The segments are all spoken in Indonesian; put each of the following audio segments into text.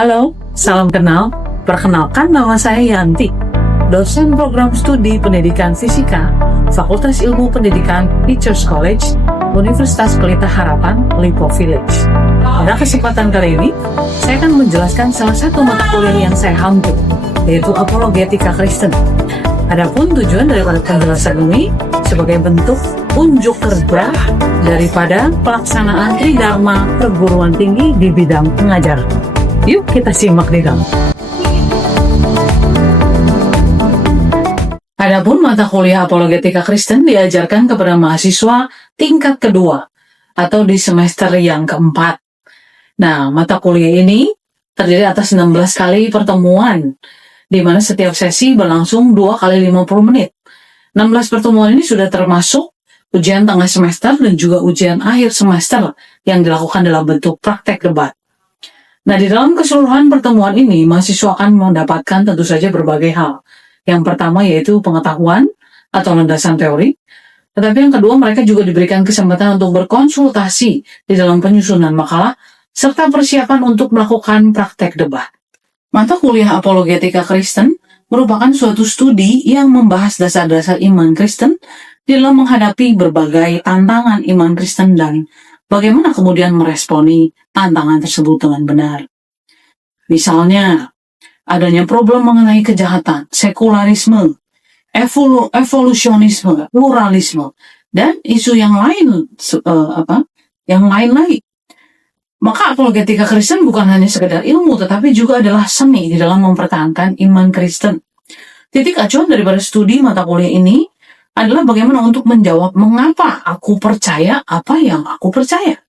Halo, salam kenal. Perkenalkan, nama saya Yanti, dosen program studi pendidikan fisika, Fakultas Ilmu Pendidikan Teachers College, Universitas Pelita Harapan, Lipo Village. Pada kesempatan kali ini, saya akan menjelaskan salah satu mata kuliah yang saya hampir, yaitu Apologetika Kristen. Adapun tujuan daripada penjelasan ini sebagai bentuk unjuk kerja daripada pelaksanaan Tridharma perguruan tinggi di bidang pengajaran. Yuk kita simak di dalam. Adapun mata kuliah Apologetika Kristen diajarkan kepada mahasiswa tingkat kedua atau di semester yang keempat. Nah, mata kuliah ini terdiri atas 16 kali pertemuan, di mana setiap sesi berlangsung 2 kali 50 menit. 16 pertemuan ini sudah termasuk ujian tengah semester dan juga ujian akhir semester yang dilakukan dalam bentuk praktek debat. Nah, di dalam keseluruhan pertemuan ini, mahasiswa akan mendapatkan tentu saja berbagai hal. Yang pertama yaitu pengetahuan atau landasan teori, tetapi yang kedua mereka juga diberikan kesempatan untuk berkonsultasi di dalam penyusunan makalah, serta persiapan untuk melakukan praktek debat. Mata kuliah Apologetika Kristen merupakan suatu studi yang membahas dasar-dasar iman Kristen dalam menghadapi berbagai tantangan iman Kristen dan bagaimana kemudian meresponi tantangan tersebut dengan benar. Misalnya, adanya problem mengenai kejahatan, sekularisme, evolusionisme, pluralisme, dan isu yang lain, yang lain lagi. Maka apologetika Kristen bukan hanya sekedar ilmu, tetapi juga adalah seni di dalam mempertahankan iman Kristen. Titik acuan daripada studi mata kuliah ini adalah bagaimana untuk menjawab mengapa aku percaya apa yang aku percaya.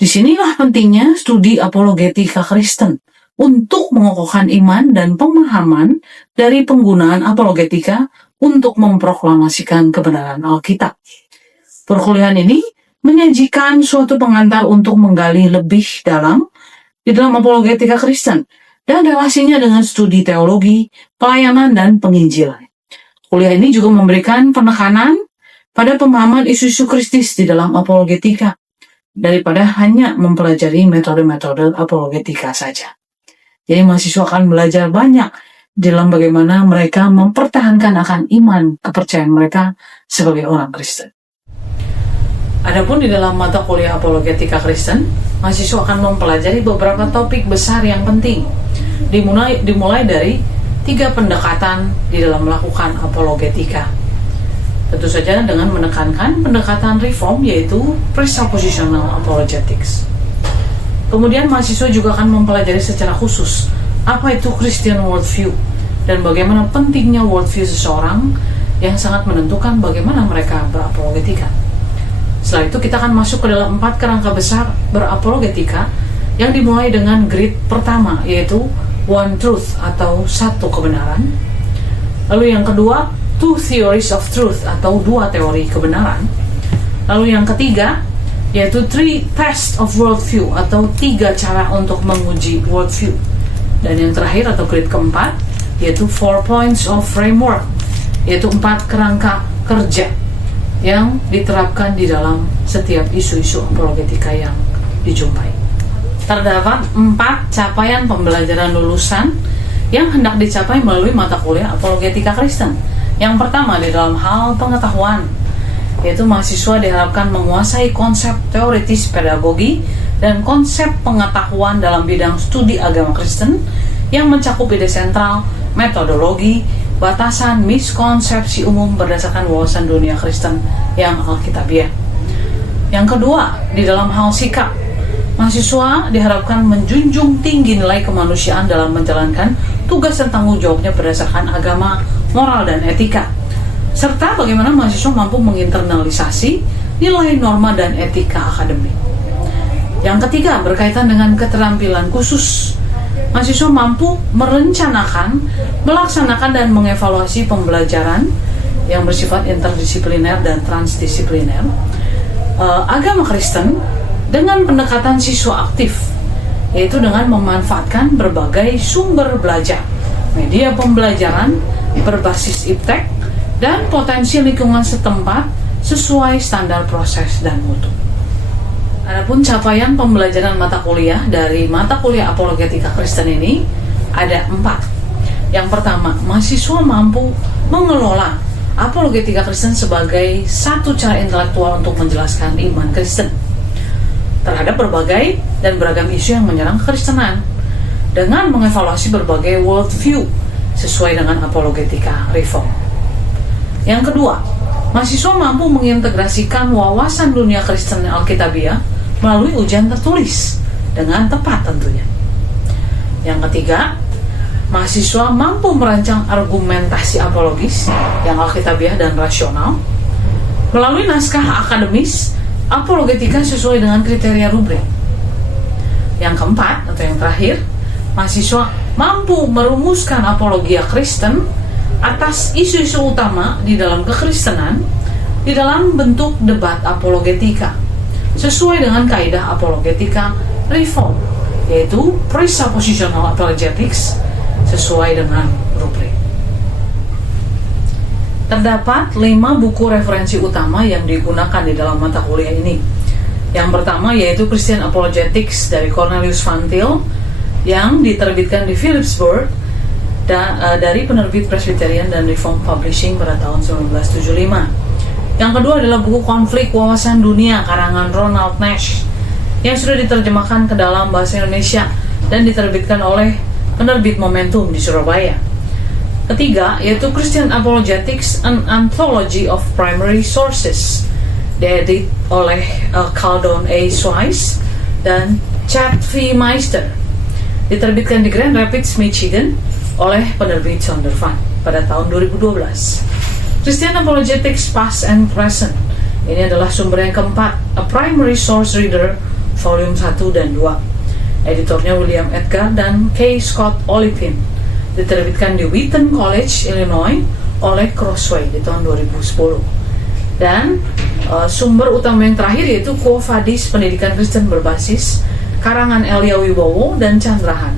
Disinilah pentingnya studi apologetika Kristen untuk mengokohkan iman dan pemahaman dari penggunaan apologetika untuk memproklamasikan kebenaran Alkitab. Perkuliahan ini menyajikan suatu pengantar untuk menggali lebih dalam di dalam apologetika Kristen dan relasinya dengan studi teologi, pelayanan, dan penginjilan. Kuliah ini juga memberikan penekanan pada pemahaman isu-isu Kristus di dalam apologetika, daripada hanya mempelajari metode-metode apologetika saja. Jadi mahasiswa akan belajar banyak dalam bagaimana mereka mempertahankan akan iman kepercayaan mereka sebagai orang Kristen. Adapun di dalam mata kuliah Apologetika Kristen, mahasiswa akan mempelajari beberapa topik besar yang penting. Dimulai dari 3 pendekatan di dalam melakukan apologetika. Tentu saja dengan menekankan pendekatan reform, yaitu presuppositional apologetics. Kemudian mahasiswa juga akan mempelajari secara khusus apa itu Christian worldview dan bagaimana pentingnya worldview seseorang yang sangat menentukan bagaimana mereka berapologetika. Setelah itu kita akan masuk ke dalam 4 kerangka besar berapologetika yang dimulai dengan grid pertama, yaitu one truth atau satu kebenaran. Lalu yang kedua, two theories of truth atau 2 teori kebenaran. Lalu yang ketiga yaitu 3 tests of worldview atau 3 cara untuk menguji worldview. Dan yang terakhir atau grade keempat yaitu 4 points of framework, yaitu 4 kerangka kerja yang diterapkan di dalam setiap isu-isu apologetika yang dijumpai. Terdapat 4 capaian pembelajaran lulusan yang hendak dicapai melalui mata kuliah Apologetika Kristen. Yang pertama di dalam hal pengetahuan, yaitu mahasiswa diharapkan menguasai konsep teoritis pedagogi dan konsep pengetahuan dalam bidang studi agama Kristen yang mencakup ide sentral, metodologi, batasan, miskonsepsi umum berdasarkan wawasan dunia Kristen yang alkitabiah. Yang kedua, di dalam hal sikap, mahasiswa diharapkan menjunjung tinggi nilai kemanusiaan dalam menjalankan tugas dan tanggung jawabnya berdasarkan agama, moral, dan etika, serta bagaimana mahasiswa mampu menginternalisasi nilai norma dan etika akademik. Yang ketiga, berkaitan dengan keterampilan khusus, mahasiswa mampu merencanakan, melaksanakan, dan mengevaluasi pembelajaran yang bersifat interdisipliner dan transdisipliner agama Kristen dengan pendekatan siswa aktif, yaitu dengan memanfaatkan berbagai sumber belajar, media pembelajaran berbasis iptek, dan potensi lingkungan setempat sesuai standar proses dan mutu. Adapun capaian pembelajaran mata kuliah dari mata kuliah Apologetika Kristen ini ada 4. Yang pertama, mahasiswa mampu mengelola Apologetika Kristen sebagai satu cara intelektual untuk menjelaskan iman Kristen terhadap berbagai dan beragam isu yang menyerang kekristenan dengan mengevaluasi berbagai worldview sesuai dengan Apologetika Reform. Yang kedua, mahasiswa mampu mengintegrasikan wawasan dunia Kristen Alkitabiah melalui ujian tertulis dengan tepat tentunya. Yang ketiga, mahasiswa mampu merancang argumentasi apologis yang alkitabiah dan rasional melalui naskah akademis apologetika sesuai dengan kriteria rubrik. Yang keempat atau yang terakhir, mahasiswa mampu merumuskan apologia Kristen atas isu-isu utama di dalam kekristenan di dalam bentuk debat apologetika sesuai dengan kaidah apologetika reform, yaitu presuppositional apologetics sesuai dengan rubrik. Terdapat 5 buku referensi utama yang digunakan di dalam mata kuliah ini. Yang pertama yaitu Christian Apologetics dari Cornelius Van Til yang diterbitkan di Philipsburg dari penerbit Presbyterian dan Reform Publishing pada tahun 1975. Yang kedua adalah buku Konflik Wawasan Dunia karangan Ronald Nash yang sudah diterjemahkan ke dalam bahasa Indonesia dan diterbitkan oleh penerbit Momentum di Surabaya. Ketiga yaitu Christian Apologetics, An Anthology of Primary Sources, diedit oleh Caldon A. Swice dan Chad V. Meister, diterbitkan di Grand Rapids, Michigan oleh penerbit Zondervan pada tahun 2012. Christian Apologetics Past and Present, ini adalah sumber yang keempat, A Primary Source Reader, volume 1 dan 2. Editornya William Edgar dan K. Scott Olipin, diterbitkan di Wheaton College, Illinois oleh Crossway di tahun 2010. Dan sumber utama yang terakhir yaitu Quo Vadis Pendidikan Kristen Berbasis karangan Elia Wibowo dan Chandrahan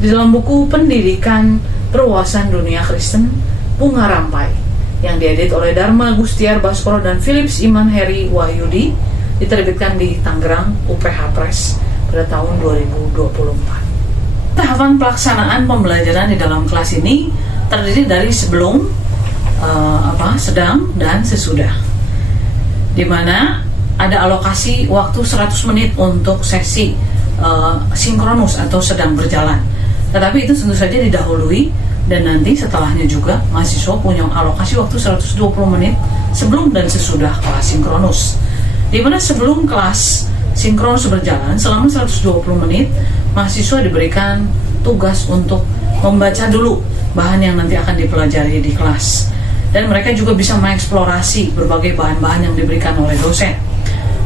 di dalam buku Pendidikan Perwawasan Dunia Kristen Bunga Rampai yang diedit oleh Dharma Gustiar Baskoro dan Philips Iman Heri Wahyudi, diterbitkan di Tangerang UPH Press pada tahun 2024. Tahapan pelaksanaan pembelajaran di dalam kelas ini terdiri dari sebelum, sedang, dan sesudah, di mana ada alokasi waktu 100 menit untuk sesi sinkronus atau sedang berjalan. Tetapi itu tentu saja didahului dan nanti setelahnya juga mahasiswa punya alokasi waktu 120 menit sebelum dan sesudah kelas sinkronus. Di mana sebelum kelas sinkronus berjalan selama 120 menit, mahasiswa diberikan tugas untuk membaca dulu bahan yang nanti akan dipelajari di kelas. Dan mereka juga bisa mengeksplorasi berbagai bahan-bahan yang diberikan oleh dosen.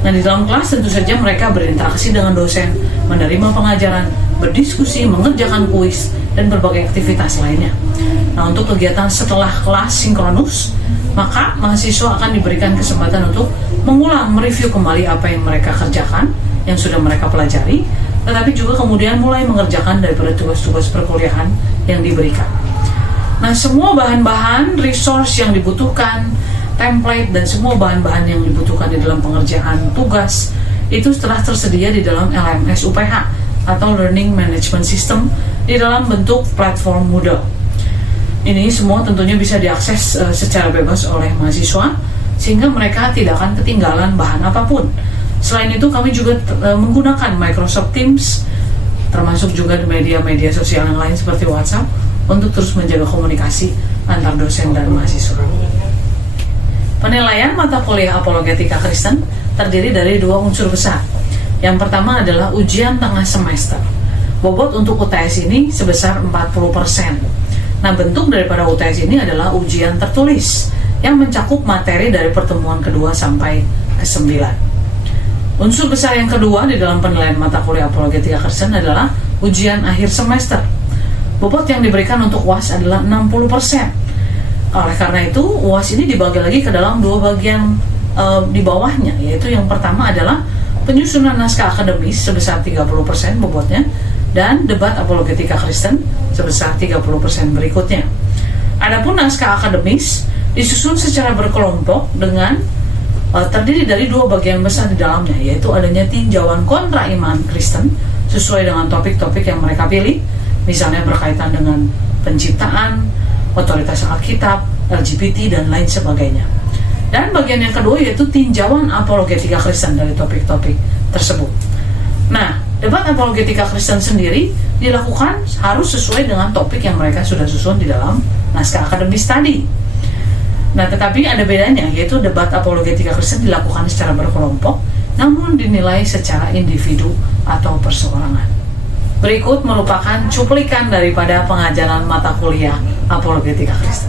Nah, di dalam kelas tentu saja mereka berinteraksi dengan dosen, menerima pengajaran, berdiskusi, mengerjakan kuis, dan berbagai aktivitas lainnya. Nah, untuk kegiatan setelah kelas sinkronus, maka mahasiswa akan diberikan kesempatan untuk mengulang, mereview kembali apa yang mereka kerjakan, yang sudah mereka pelajari, tetapi juga kemudian mulai mengerjakan daripada tugas-tugas perkuliahan yang diberikan. Nah, semua bahan-bahan, resource yang dibutuhkan, template, dan semua bahan-bahan yang dibutuhkan di dalam pengerjaan tugas itu telah tersedia di dalam LMS UPH atau Learning Management System di dalam bentuk platform Moodle. Ini semua tentunya bisa diakses secara bebas oleh mahasiswa sehingga mereka tidak akan ketinggalan bahan apapun. Selain itu kami juga menggunakan Microsoft Teams termasuk juga di media-media sosial yang lain seperti WhatsApp untuk terus menjaga komunikasi antar dosen dan mahasiswa. Penilaian mata kuliah Apologetika Kristen terdiri dari 2 unsur besar. Yang pertama adalah ujian tengah semester. Bobot untuk UTS ini sebesar 40%. Nah, bentuk daripada UTS ini adalah ujian tertulis yang mencakup materi dari pertemuan kedua sampai ke-9. Unsur besar yang kedua di dalam penilaian mata kuliah Apologetika Kristen adalah ujian akhir semester. Bobot yang diberikan untuk UAS adalah 60%. Oleh karena itu, UAS ini dibagi lagi ke dalam 2 bagian di bawahnya, yaitu yang pertama adalah penyusunan naskah akademis sebesar 30% bobotnya, dan debat Apologetika Kristen sebesar 30% berikutnya. Adapun naskah akademis disusun secara berkelompok dengan terdiri dari dua bagian besar di dalamnya, yaitu adanya tinjauan kontra iman Kristen sesuai dengan topik-topik yang mereka pilih, misalnya berkaitan dengan penciptaan, otoritas Alkitab, LGBT, dan lain sebagainya. Dan bagian yang kedua yaitu tinjauan apologetika Kristen dari topik-topik tersebut. Nah, debat apologetika Kristen sendiri dilakukan harus sesuai dengan topik yang mereka sudah susun di dalam naskah akademis tadi. Nah, tetapi ada bedanya, yaitu debat apologetika Kristen dilakukan secara berkelompok, namun dinilai secara individu atau perseorangan. Berikut merupakan cuplikan daripada pengajaran mata kuliah apologetika Kristen.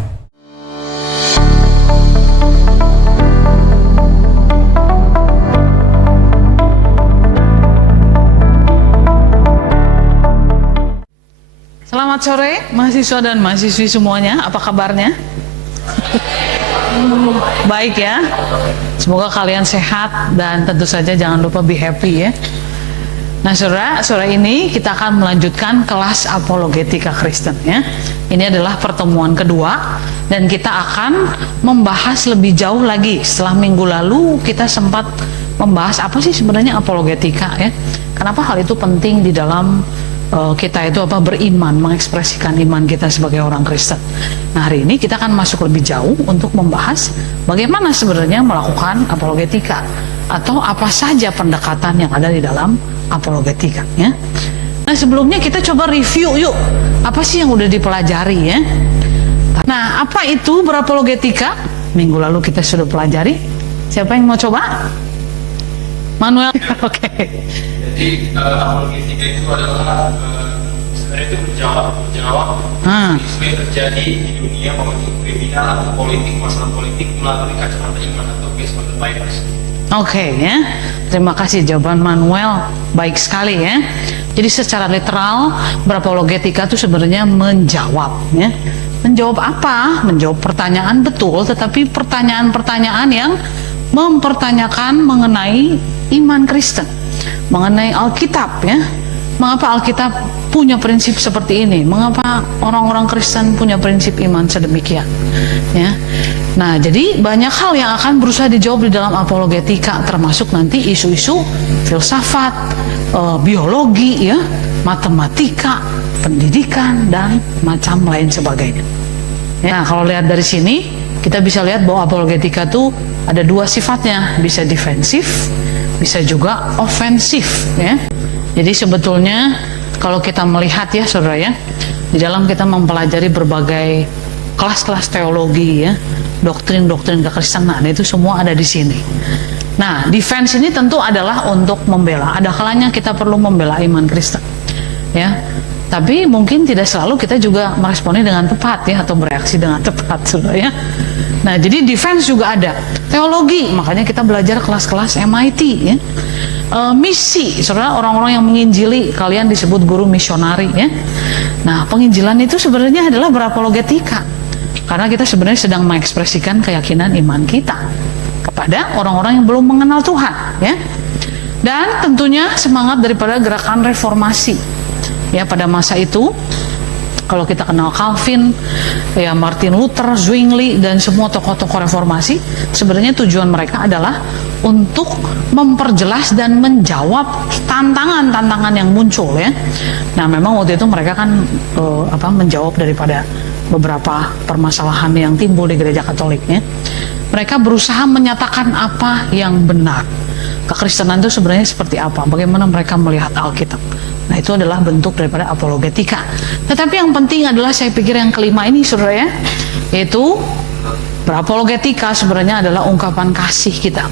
Selamat sore mahasiswa dan mahasiswi semuanya, apa kabarnya? Baik ya, semoga kalian sehat dan tentu saja jangan lupa be happy ya. Nah saudara, sore ini kita akan melanjutkan kelas apologetika Kristen ya. Ini adalah pertemuan kedua dan kita akan membahas lebih jauh lagi. Setelah minggu lalu kita sempat membahas apa sih sebenarnya apologetika ya. Kenapa hal itu penting di dalam kita itu beriman, mengekspresikan iman kita sebagai orang Kristen. Nah hari ini kita akan masuk lebih jauh untuk membahas bagaimana sebenarnya melakukan apologetika atau apa saja pendekatan yang ada di dalam apologetika ya. Nah sebelumnya kita coba review yuk, apa sih yang udah dipelajari ya. Nah apa itu berapologetika? Minggu lalu kita sudah pelajari. Siapa yang mau coba? Manuel. Oke. Jadi apologetika itu adalah sebenarnya itu menjawab isu yang terjadi di dunia, momentum kriminal atau politik, masalah politik melalui kacamata iman atau based on the Bible. Oke ya, terima kasih jawaban Manuel, baik sekali ya. Jadi secara literal berapologetika itu sebenarnya menjawab ya. Menjawab apa? Menjawab pertanyaan betul, tetapi pertanyaan-pertanyaan yang mempertanyakan mengenai iman Kristen, mengenai Alkitab ya. Mengapa Alkitab punya prinsip seperti ini? Mengapa orang-orang Kristen punya prinsip iman sedemikian? Ya. Nah, jadi banyak hal yang akan berusaha dijawab di dalam apologetika, termasuk nanti isu-isu filsafat, biologi ya, matematika, pendidikan dan macam lain sebagainya. Nah, kalau lihat dari sini kita bisa lihat bahwa apologetika itu ada dua sifatnya, bisa defensif, bisa juga ofensif ya. Jadi sebetulnya kalau kita melihat ya saudara ya, di dalam kita mempelajari berbagai kelas-kelas teologi ya, doktrin-doktrin kekristenan itu semua ada di sini. Nah, defense ini tentu adalah untuk membela. Ada kalanya kita perlu membela iman Kristen ya. Tapi mungkin tidak selalu kita juga meresponi dengan tepat ya, atau bereaksi dengan tepat saudara ya. Nah, jadi defense juga ada. Teologi, makanya kita belajar kelas-kelas MIT ya. Misi, saudara, orang-orang yang menginjili, kalian disebut guru misionari ya. Nah, penginjilan itu sebenarnya adalah berapologetika, karena kita sebenarnya sedang mengekspresikan keyakinan iman kita kepada orang-orang yang belum mengenal Tuhan ya. Dan tentunya semangat daripada gerakan reformasi ya pada masa itu. Kalau kita kenal Calvin, ya Martin Luther, Zwingli, dan semua tokoh-tokoh reformasi, sebenarnya tujuan mereka adalah untuk memperjelas dan menjawab tantangan-tantangan yang muncul ya. Nah, memang waktu itu mereka kan menjawab daripada beberapa permasalahan yang timbul di gereja Katolik ya. Mereka berusaha menyatakan apa yang benar. Kekristenan itu sebenarnya seperti apa? Bagaimana mereka melihat Alkitab? Nah, itu adalah bentuk daripada apologetika. Tetapi yang penting adalah saya pikir yang kelima ini saudara ya, yaitu berapologetika sebenarnya adalah ungkapan kasih kita.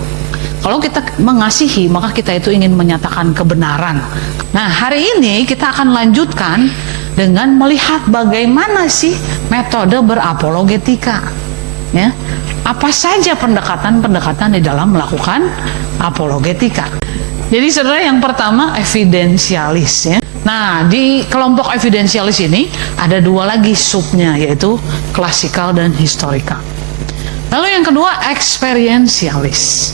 Kalau kita mengasihi, maka kita itu ingin menyatakan kebenaran. Nah, hari ini kita akan lanjutkan dengan melihat bagaimana sih metode berapologetika ya. Apa saja pendekatan-pendekatan di dalam melakukan apologetika. Jadi saudara, yang pertama evidensialis ya. Nah, di kelompok evidensialis ini ada dua lagi subnya, yaitu klasikal dan historikal. Lalu yang kedua experientialis.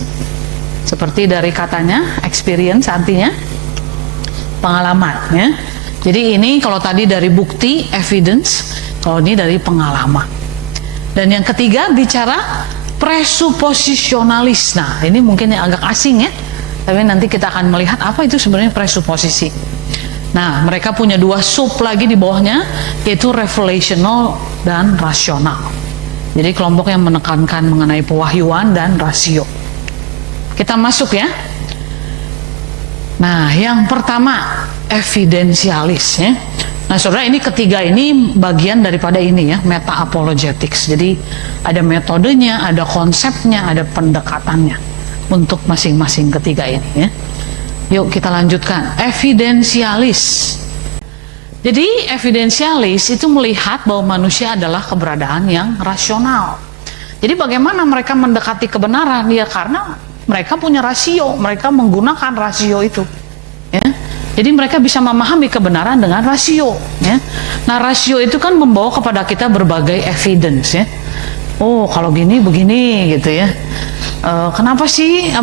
Seperti dari katanya, experience artinya pengalaman ya. Jadi ini kalau tadi dari bukti, evidence, kalau ini dari pengalaman. Dan yang ketiga bicara presuposisionalis. Nah, ini mungkin yang agak asing ya, tapi nanti kita akan melihat apa itu sebenarnya presuposisi. Nah, mereka punya dua sub lagi di bawahnya, yaitu revelational dan rasional. Jadi kelompok yang menekankan mengenai pewahyuan dan rasio. Kita masuk ya. Nah, yang pertama evidensialis ya. Nah, saudara, ini ketiga ini bagian daripada ini ya, meta apologetics. Jadi ada metodenya, ada konsepnya, ada pendekatannya untuk masing-masing ketiga ini ya. Yuk kita lanjutkan. Evidensialis. Jadi evidensialis itu melihat bahwa manusia adalah keberadaan yang rasional. Jadi bagaimana mereka mendekati kebenaran? Ya karena mereka punya rasio, mereka menggunakan rasio itu ya. Jadi mereka bisa memahami kebenaran dengan rasio ya. Nah, rasio itu kan membawa kepada kita berbagai evidence ya. Oh, kalau gini begini gitu ya. Kenapa sih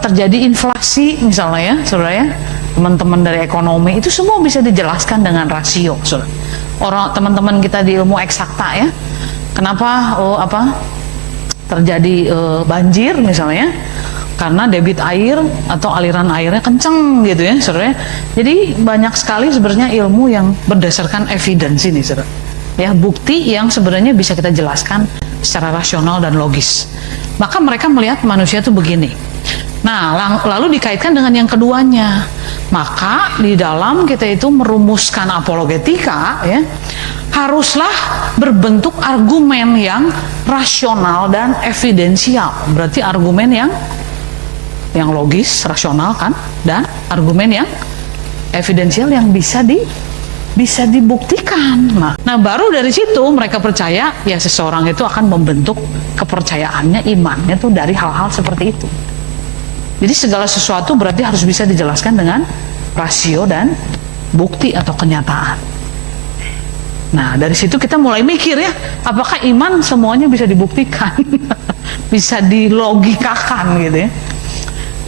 terjadi inflasi misalnya ya, saudara ya? Teman-teman dari ekonomi itu semua bisa dijelaskan dengan rasio, saudara. Orang teman-teman kita di ilmu eksakta ya. Kenapa terjadi banjir misalnya? Karena debit air atau aliran airnya kenceng gitu ya, saudara. Jadi banyak sekali sebenarnya ilmu yang berdasarkan evidence ini, saudara. Ya, bukti yang sebenarnya bisa kita jelaskan secara rasional dan logis. Maka mereka melihat manusia itu begini. Nah, lalu dikaitkan dengan yang keduanya. Maka di dalam kita itu merumuskan apologetika ya, haruslah berbentuk argumen yang rasional dan evidensial. Berarti argumen yang logis, rasional kan, dan argumen yang evidensial yang bisa dibuktikan. Nah, baru dari situ mereka percaya ya seseorang itu akan membentuk kepercayaannya, imannya tuh dari hal-hal seperti itu. Jadi segala sesuatu berarti harus bisa dijelaskan dengan rasio dan bukti atau kenyataan. Nah, dari situ kita mulai mikir ya, apakah iman semuanya bisa dibuktikan, bisa dilogikakan gitu ya.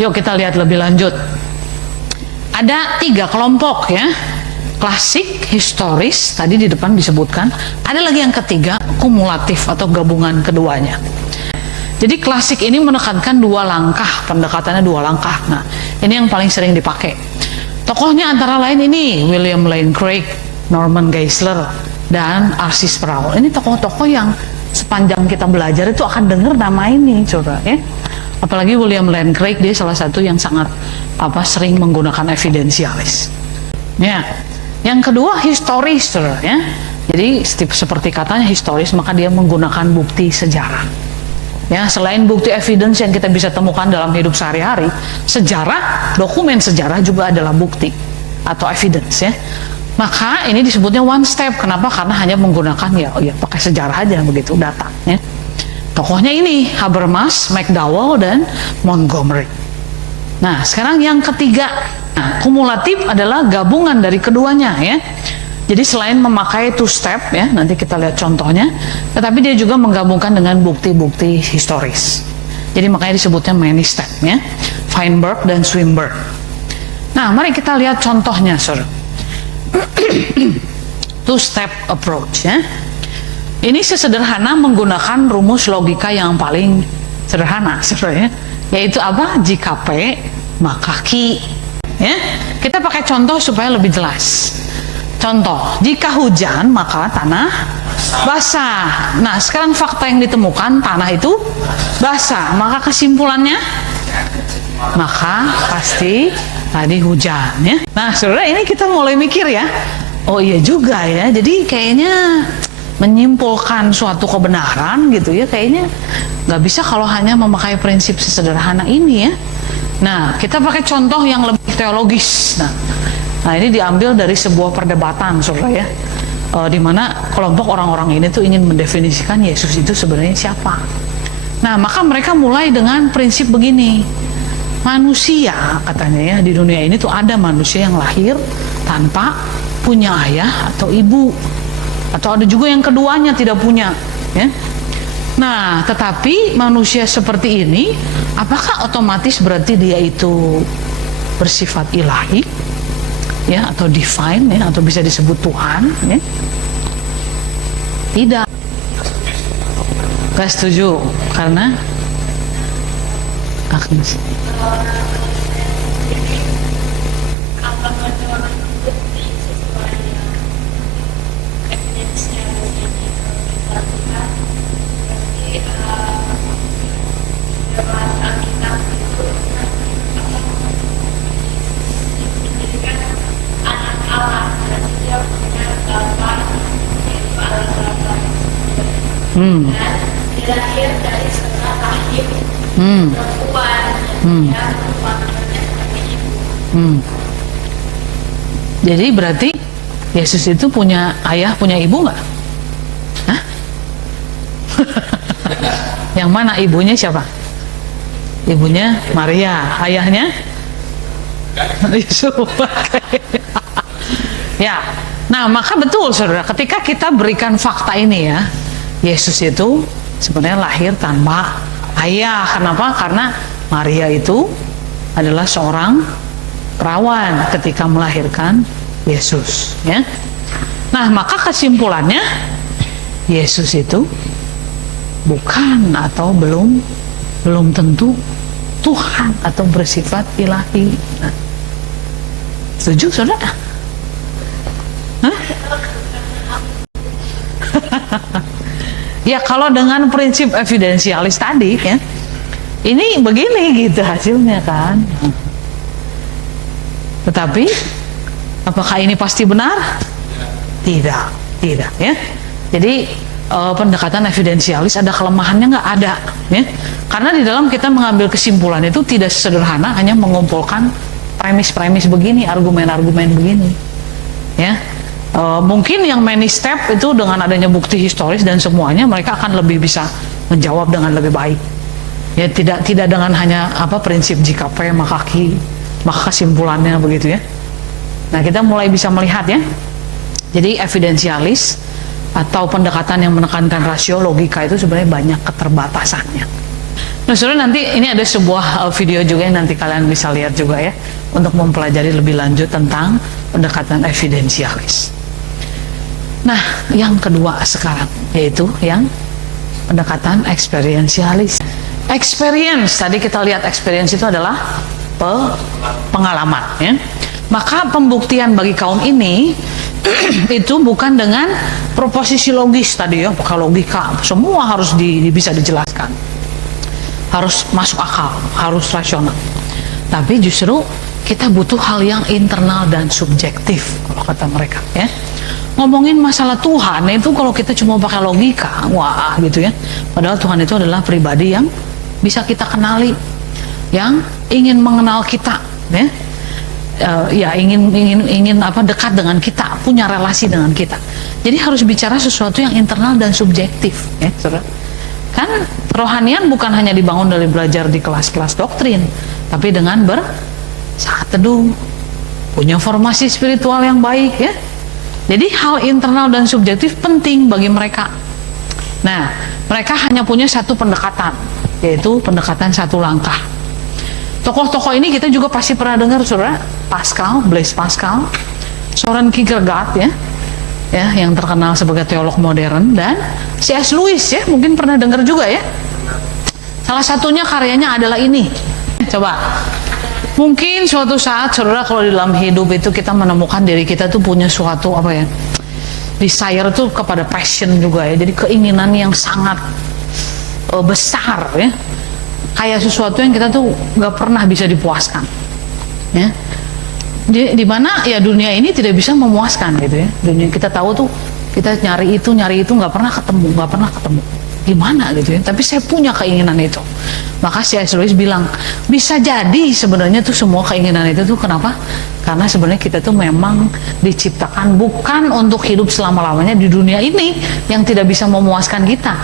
Yuk kita lihat lebih lanjut. Ada 3 kelompok ya. Klasik, historis, tadi di depan disebutkan. Ada lagi yang ketiga, kumulatif atau gabungan keduanya. Jadi klasik ini menekankan 2 langkah, pendekatannya 2 langkah. Nah, ini yang paling sering dipakai. Tokohnya antara lain ini William Lane Craig, Norman Geisler, dan R.C. Sproul. Ini tokoh-tokoh yang sepanjang kita belajar itu akan dengar nama ini, saudara ya. Apalagi William Lane Craig, dia salah satu yang sangat sering menggunakan evidensialis. Ya. Yang kedua historis, saudara ya. Jadi seperti katanya historis, maka dia menggunakan bukti sejarah. Ya, selain bukti evidence yang kita bisa temukan dalam hidup sehari-hari, sejarah, dokumen sejarah juga adalah bukti atau evidence ya. Maka ini disebutnya one step. Kenapa? Karena hanya menggunakan ya pakai sejarah aja begitu, data ya. Tokohnya ini Habermas, McDowell, dan Montgomery. Nah, sekarang yang ketiga. Nah, kumulatif adalah gabungan dari keduanya ya. Jadi selain memakai two step ya, nanti kita lihat contohnya, tetapi dia juga menggabungkan dengan bukti-bukti historis. Jadi makanya disebutnya many step ya. Feinberg dan Swinburne. Nah, mari kita lihat contohnya, Sir. Two step approach ya. Ini sesederhana menggunakan rumus logika yang paling sederhana sebenarnya, yaitu apa? Jika P maka Q. Ya, kita pakai contoh supaya lebih jelas. Contoh, jika hujan maka tanah basah. Nah, sekarang fakta yang ditemukan, tanah itu basah. Maka kesimpulannya, maka pasti tadi hujan ya. Nah, saudara, ini kita mulai mikir ya. Oh iya juga ya. Jadi kayaknya menyimpulkan suatu kebenaran gitu ya, kayaknya nggak bisa kalau hanya memakai prinsip sesederhana ini ya. Nah, kita pakai contoh yang lebih teologis. Nah, ini diambil dari sebuah perdebatan, saudara ya, di mana kelompok orang-orang ini tuh ingin mendefinisikan Yesus itu sebenarnya siapa. Nah, maka mereka mulai dengan prinsip begini. Manusia, katanya ya, di dunia ini tuh ada manusia yang lahir tanpa punya ayah atau ibu. Atau ada juga yang keduanya tidak punya ya. Nah, tetapi manusia seperti ini, apakah otomatis berarti dia itu bersifat ilahi ya, atau divine ya, atau bisa disebut Tuhan ya? Tidak. Gak setuju karena Agnes. Lahir dari setelah rahim perempuan ya, Jadi berarti Yesus itu punya ayah, punya ibu nggak? Hah? Yang mana ibunya siapa? Ibunya Maria, ayahnya Yesus. Ya, nah maka betul saudara, ketika kita berikan fakta ini ya, Yesus itu sebenarnya lahir tanpa ayah. Kenapa? Karena Maria itu adalah seorang perawan ketika melahirkan Yesus, ya. Nah, maka kesimpulannya Yesus itu bukan atau belum tentu Tuhan atau bersifat ilahi. Nah, setuju, saudara? Hah? Ya kalau dengan prinsip evidensialis tadi ya, ini begini gitu hasilnya kan. Tetapi apakah ini pasti benar? Tidak ya. Jadi pendekatan evidensialis ada kelemahannya nggak? Ada ya. Karena di dalam kita mengambil kesimpulan itu tidak sederhana hanya mengumpulkan premis-premis begini, argumen-argumen begini. Ya. Mungkin yang many step itu dengan adanya bukti historis dan semuanya mereka akan lebih bisa menjawab dengan lebih baik. Ya tidak dengan hanya prinsip jika P maka Q, maka kesimpulannya begitu ya. Nah, kita mulai bisa melihat ya. Jadi evidensialis atau pendekatan yang menekankan rasio logika itu sebenarnya banyak keterbatasannya. Nah, saudara, nanti ini ada sebuah video juga yang nanti kalian bisa lihat juga ya untuk mempelajari lebih lanjut tentang pendekatan evidensialis. Nah, yang kedua sekarang yaitu yang pendekatan experientialis. Experience, tadi kita lihat experience itu adalah pengalaman ya. Maka pembuktian bagi kaum ini itu bukan dengan proposisi logis tadi ya, bukan logika, semua harus bisa dijelaskan. Harus masuk akal, harus rasional. Tapi justru kita butuh hal yang internal dan subjektif kalau kata mereka ya. Ngomongin masalah Tuhan itu kalau kita cuma pakai logika, wah gitu ya. Padahal Tuhan itu adalah pribadi yang bisa kita kenali, yang ingin mengenal kita, ya. Ingin dekat dengan kita, punya relasi dengan kita. Jadi harus bicara sesuatu yang internal dan subjektif, ya, saudara. Kan kerohanian bukan hanya dibangun dari belajar di kelas-kelas doktrin, tapi dengan bersaat teduh, punya formasi spiritual yang baik, ya. Jadi hal internal dan subjektif penting bagi mereka. Nah, mereka hanya punya satu pendekatan, yaitu pendekatan satu langkah. Tokoh-tokoh ini kita juga pasti pernah dengar, saudara. Pascal, Blaise Pascal, Soren Kierkegaard ya, yang terkenal sebagai teolog modern, dan C.S. Lewis ya, mungkin pernah dengar juga ya. Salah satunya karyanya adalah ini. Coba. Mungkin suatu saat, saudara, kalau di dalam hidup itu kita menemukan diri kita tuh punya suatu desire tuh kepada passion juga ya. Jadi keinginan yang sangat besar ya. Kayak sesuatu yang kita tuh nggak pernah bisa dipuaskan. Ya. Di mana ya dunia ini tidak bisa memuaskan gitu ya. Dunia kita tahu tuh kita nyari itu nggak pernah ketemu. Gimana gitu ya, tapi saya punya keinginan itu. Maka C.S. Lewis bilang, bisa jadi sebenarnya tuh semua keinginan itu tuh kenapa? Karena sebenarnya kita tuh memang diciptakan bukan untuk hidup selama-lamanya di dunia ini yang tidak bisa memuaskan kita,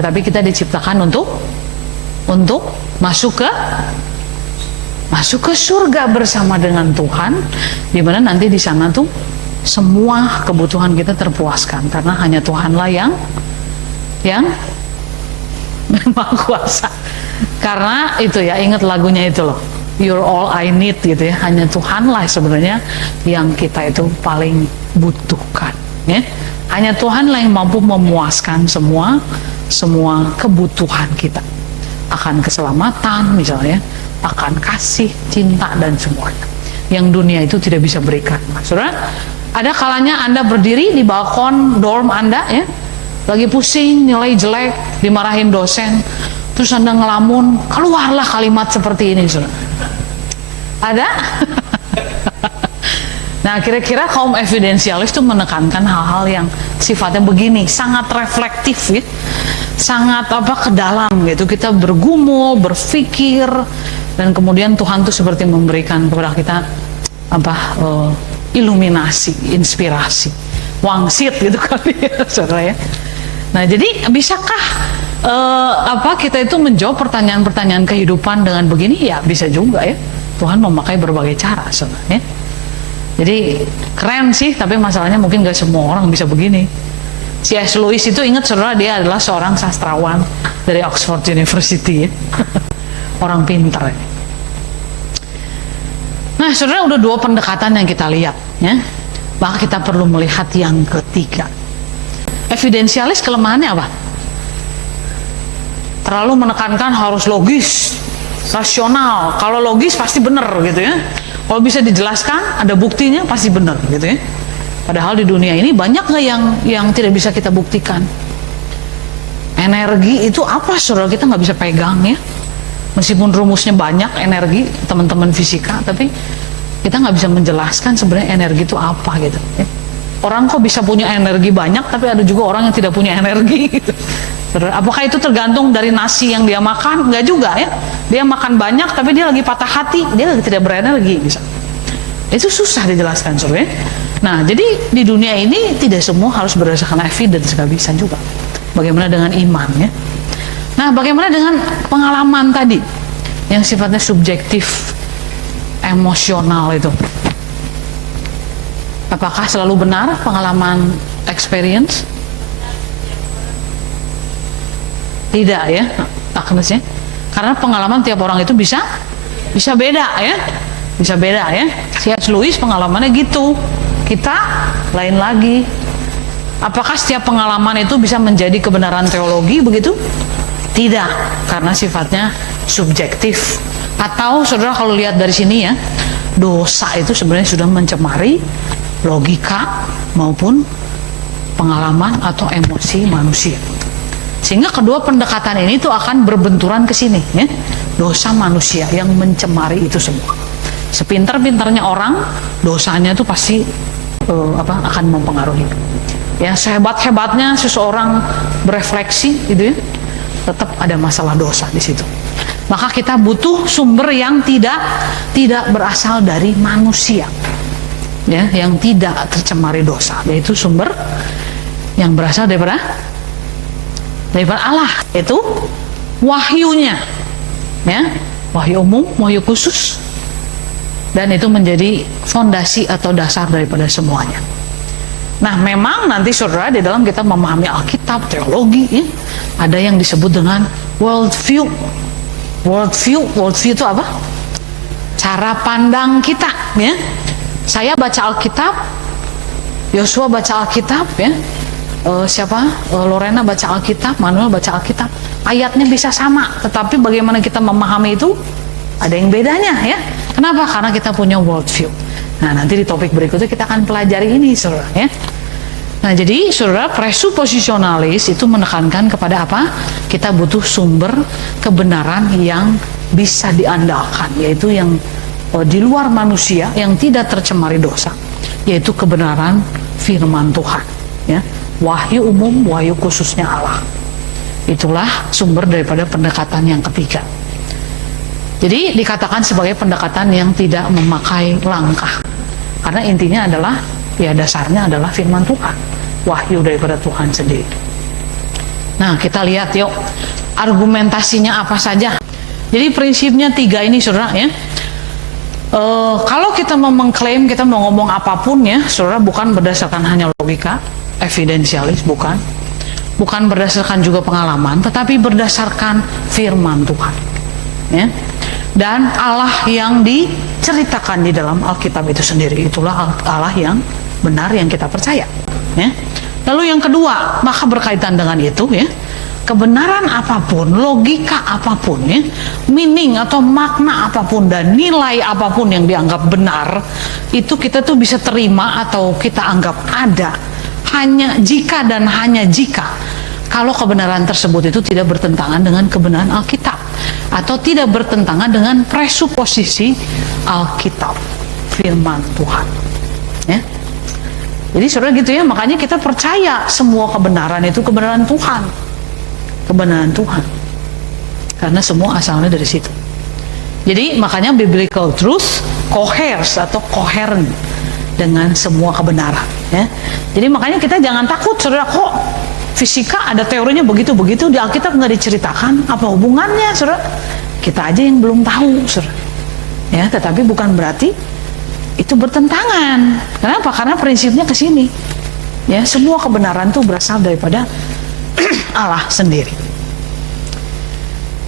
tetapi kita diciptakan untuk masuk ke surga bersama dengan Tuhan, di mana nanti di sana tuh semua kebutuhan kita terpuaskan karena hanya Tuhanlah yang memang kuasa. Karena itu ya, ingat lagunya itu loh, You're all I need gitu ya. Hanya Tuhanlah sebenarnya yang kita itu paling butuhkan ya. Hanya Tuhanlah yang mampu memuaskan semua semua kebutuhan kita, akan keselamatan misalnya, akan kasih, cinta dan semuanya yang dunia itu tidak bisa berikan. Saudara, ada kalanya Anda berdiri di balkon dorm Anda ya, lagi pusing, nilai jelek, dimarahin dosen, terus Anda ngelamun, keluarlah kalimat seperti ini, saudara. Ada? Nah, kira-kira kaum evidensialis itu menekankan hal-hal yang sifatnya begini, sangat reflektif ya, sangat ke dalam gitu. Kita bergumul, berpikir, dan kemudian Tuhan tuh seperti memberikan kepada kita iluminasi, inspirasi, wangsit gitu kali ya, saudara ya. Nah, jadi bisakah kita itu menjawab pertanyaan-pertanyaan kehidupan dengan begini? Ya, bisa juga ya. Tuhan memakai berbagai cara, saudara ya. Jadi keren sih, tapi masalahnya mungkin gak semua orang bisa begini. C.S. Lewis itu, ingat saudara, dia adalah seorang sastrawan dari Oxford University ya. Orang pintar ya. Nah saudara, udah 2 pendekatan yang kita lihat ya. Maka kita perlu melihat yang ketiga. Evidensialis kelemahannya apa? Terlalu menekankan harus logis, rasional. Kalau logis pasti benar gitu ya. Kalau bisa dijelaskan, ada buktinya, pasti benar gitu ya. Padahal di dunia ini banyak nggak yang tidak bisa kita buktikan. Energi itu apa, saudara? Kita nggak bisa pegang ya. Meskipun rumusnya banyak energi, teman-teman fisika, tapi kita nggak bisa menjelaskan sebenarnya energi itu apa gitu ya. Orang kok bisa punya energi banyak, tapi ada juga orang yang tidak punya energi gitu. Apakah itu tergantung dari nasi yang dia makan? Enggak juga ya. Dia makan banyak tapi dia lagi patah hati, dia lagi tidak berenergi bisa. Itu susah dijelaskan, saudara. Nah, jadi di dunia ini tidak semua harus berdasarkan evidence, nggak bisa juga. Bagaimana dengan iman ya? Nah, bagaimana dengan pengalaman tadi yang sifatnya subjektif, emosional itu? Apakah selalu benar pengalaman experience? Tidak ya, Agnes ya. Karena pengalaman tiap orang itu bisa beda ya. Bisa beda ya. C.S. Lewis pengalamannya gitu. Kita lain lagi. Apakah setiap pengalaman itu bisa menjadi kebenaran teologi begitu? Tidak, karena sifatnya subjektif. Atau saudara kalau lihat dari sini ya, dosa itu sebenarnya sudah mencemari logika maupun pengalaman atau emosi manusia. Sehingga kedua pendekatan ini tuh akan berbenturan ke sini ya. Dosa manusia yang mencemari itu semua. Sepintar-pintarnya orang, dosanya tuh pasti akan mempengaruhi. Ya, sehebat-hebatnya seseorang berefleksi gitu ya, tetap ada masalah dosa di situ. Maka kita butuh sumber yang tidak berasal dari manusia. Ya, yang tidak tercemari dosa, yaitu sumber yang berasal daripada Allah, itu wahyunya ya, wahyu umum, wahyu khusus, dan itu menjadi fondasi atau dasar daripada semuanya. Nah, memang nanti saudara di dalam kita memahami Alkitab, teologi ya, ada yang disebut dengan worldview. Worldview itu apa? Cara pandang kita ya. Saya baca Alkitab, Yosua baca Alkitab ya, Lorena baca Alkitab, Manuel baca Alkitab, ayatnya bisa sama, tetapi bagaimana kita memahami itu ada yang bedanya ya. Kenapa? Karena kita punya worldview. Nah, nanti di topik berikutnya kita akan pelajari ini, saudara ya. Nah, jadi saudara, presuposisionalis itu menekankan kepada apa? Kita butuh sumber kebenaran yang bisa diandalkan, yaitu yang di luar manusia, yang tidak tercemari dosa, yaitu kebenaran firman Tuhan ya. Wahyu umum, wahyu khususnya Allah. Itulah sumber daripada pendekatan yang ketiga. Jadi dikatakan sebagai pendekatan yang tidak memakai langkah, karena intinya adalah ya, dasarnya adalah firman Tuhan, wahyu daripada Tuhan sendiri. Nah, kita lihat yuk argumentasinya apa saja. Jadi prinsipnya 3 ini, saudara ya. Kalau kita mau mengklaim, kita mau ngomong apapun ya, saudara, bukan berdasarkan hanya logika, evidensialis, bukan berdasarkan juga pengalaman, tetapi berdasarkan firman Tuhan ya. Dan Allah yang diceritakan di dalam Alkitab itu sendiri, itulah Allah yang benar yang kita percaya ya. Lalu yang kedua, maka berkaitan dengan itu ya, kebenaran apapun, logika apapun ya, meaning atau makna apapun dan nilai apapun yang dianggap benar, itu kita tuh bisa terima atau kita anggap ada hanya jika dan hanya jika kalau kebenaran tersebut itu tidak bertentangan dengan kebenaran Alkitab atau tidak bertentangan dengan presuposisi Alkitab, firman Tuhan ya. Jadi saudara gitu ya, makanya kita percaya semua kebenaran itu kebenaran Tuhan. Kebenaran Tuhan. Karena semua asalnya dari situ. Jadi makanya biblical truth coheres atau coherent dengan semua kebenaran ya. Jadi makanya kita jangan takut saudara, kok fisika ada teorinya begitu-begitu, di Alkitab nggak diceritakan, apa hubungannya saudara? Kita aja yang belum tahu saudara. Ya, tetapi bukan berarti itu bertentangan. Kenapa? Karena prinsipnya ke sini. Ya, semua kebenaran itu berasal daripada Allah sendiri.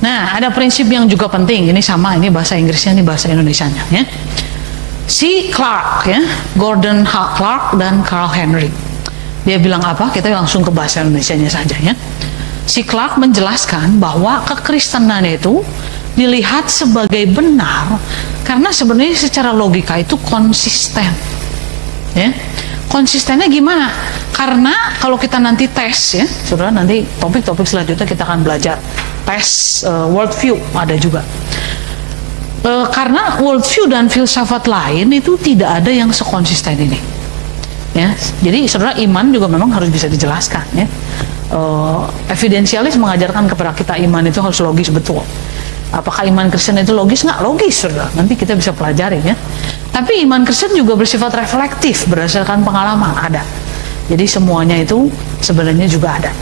Nah, ada prinsip yang juga penting. Ini sama, ini bahasa Inggrisnya, ini bahasa Indonesianya ya. Si Clark ya, Gordon Clark dan Carl Henry. Dia bilang apa? Kita langsung ke bahasa Indonesianya saja ya. Si Clark menjelaskan bahwa kekristenan itu dilihat sebagai benar karena sebenarnya secara logika itu konsisten ya. Konsistennya gimana? Karena kalau kita nanti tes ya saudara, nanti topik-topik selanjutnya kita akan belajar tes worldview ada juga. Karena worldview dan filsafat lain itu tidak ada yang sekonsisten ini ya. Jadi saudara, iman juga memang harus bisa dijelaskan ya. Evidensialis mengajarkan kepada kita iman itu harus logis betul. Apakah iman Kristen itu logis? Nggak logis, saudara. Nanti kita bisa pelajari ya. Tapi iman Kristen juga bersifat reflektif berdasarkan pengalaman, ada. Jadi semuanya itu sebenarnya juga ada.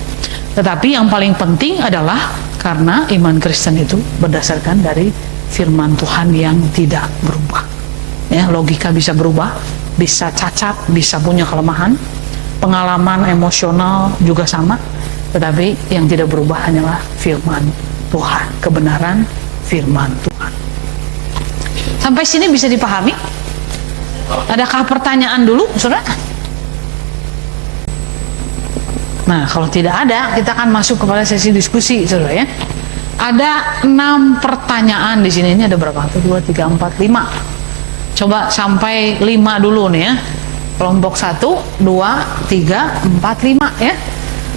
Tetapi yang paling penting adalah karena iman Kristen itu berdasarkan dari firman Tuhan yang tidak berubah. Ya, logika bisa berubah, bisa cacat, bisa punya kelemahan, pengalaman emosional juga sama. Tetapi yang tidak berubah hanyalah firman Tuhan, kebenaran firman Tuhan. Sampai sini bisa dipahami? Adakah pertanyaan dulu, saudara? Nah, kalau tidak ada, kita akan masuk kepada sesi diskusi, saudara ya. Ada 6 pertanyaan di sini. Ini ada berapa? 1, 2, 3, 4, 5. Coba sampai 5 dulu nih ya. Kelompok 1, 2, 3, 4, 5 ya.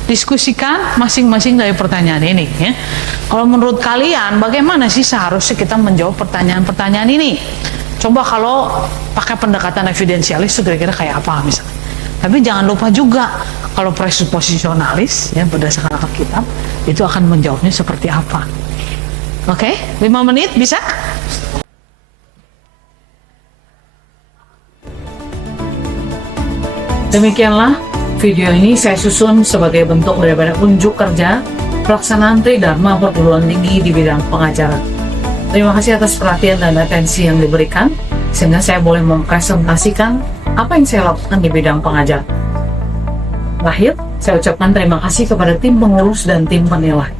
Diskusikan masing-masing dari pertanyaan ini ya. Kalau menurut kalian bagaimana sih seharusnya kita menjawab pertanyaan-pertanyaan ini? Coba kalau pakai pendekatan evidensialis itu kira-kira kayak apa misalnya. Tapi jangan lupa juga kalau presuposisionalis ya, berdasarkan Alkitab itu akan menjawabnya seperti apa. Oke, 5 menit bisa? Demikianlah video ini saya susun sebagai bentuk daripada unjuk kerja pelaksanaan Tridharma perguruan tinggi di bidang pengajaran. Terima kasih atas perhatian dan atensi yang diberikan, sehingga saya boleh mempresentasikan apa yang saya lakukan di bidang pengajaran. Terakhir, saya ucapkan terima kasih kepada tim pengurus dan tim penilai.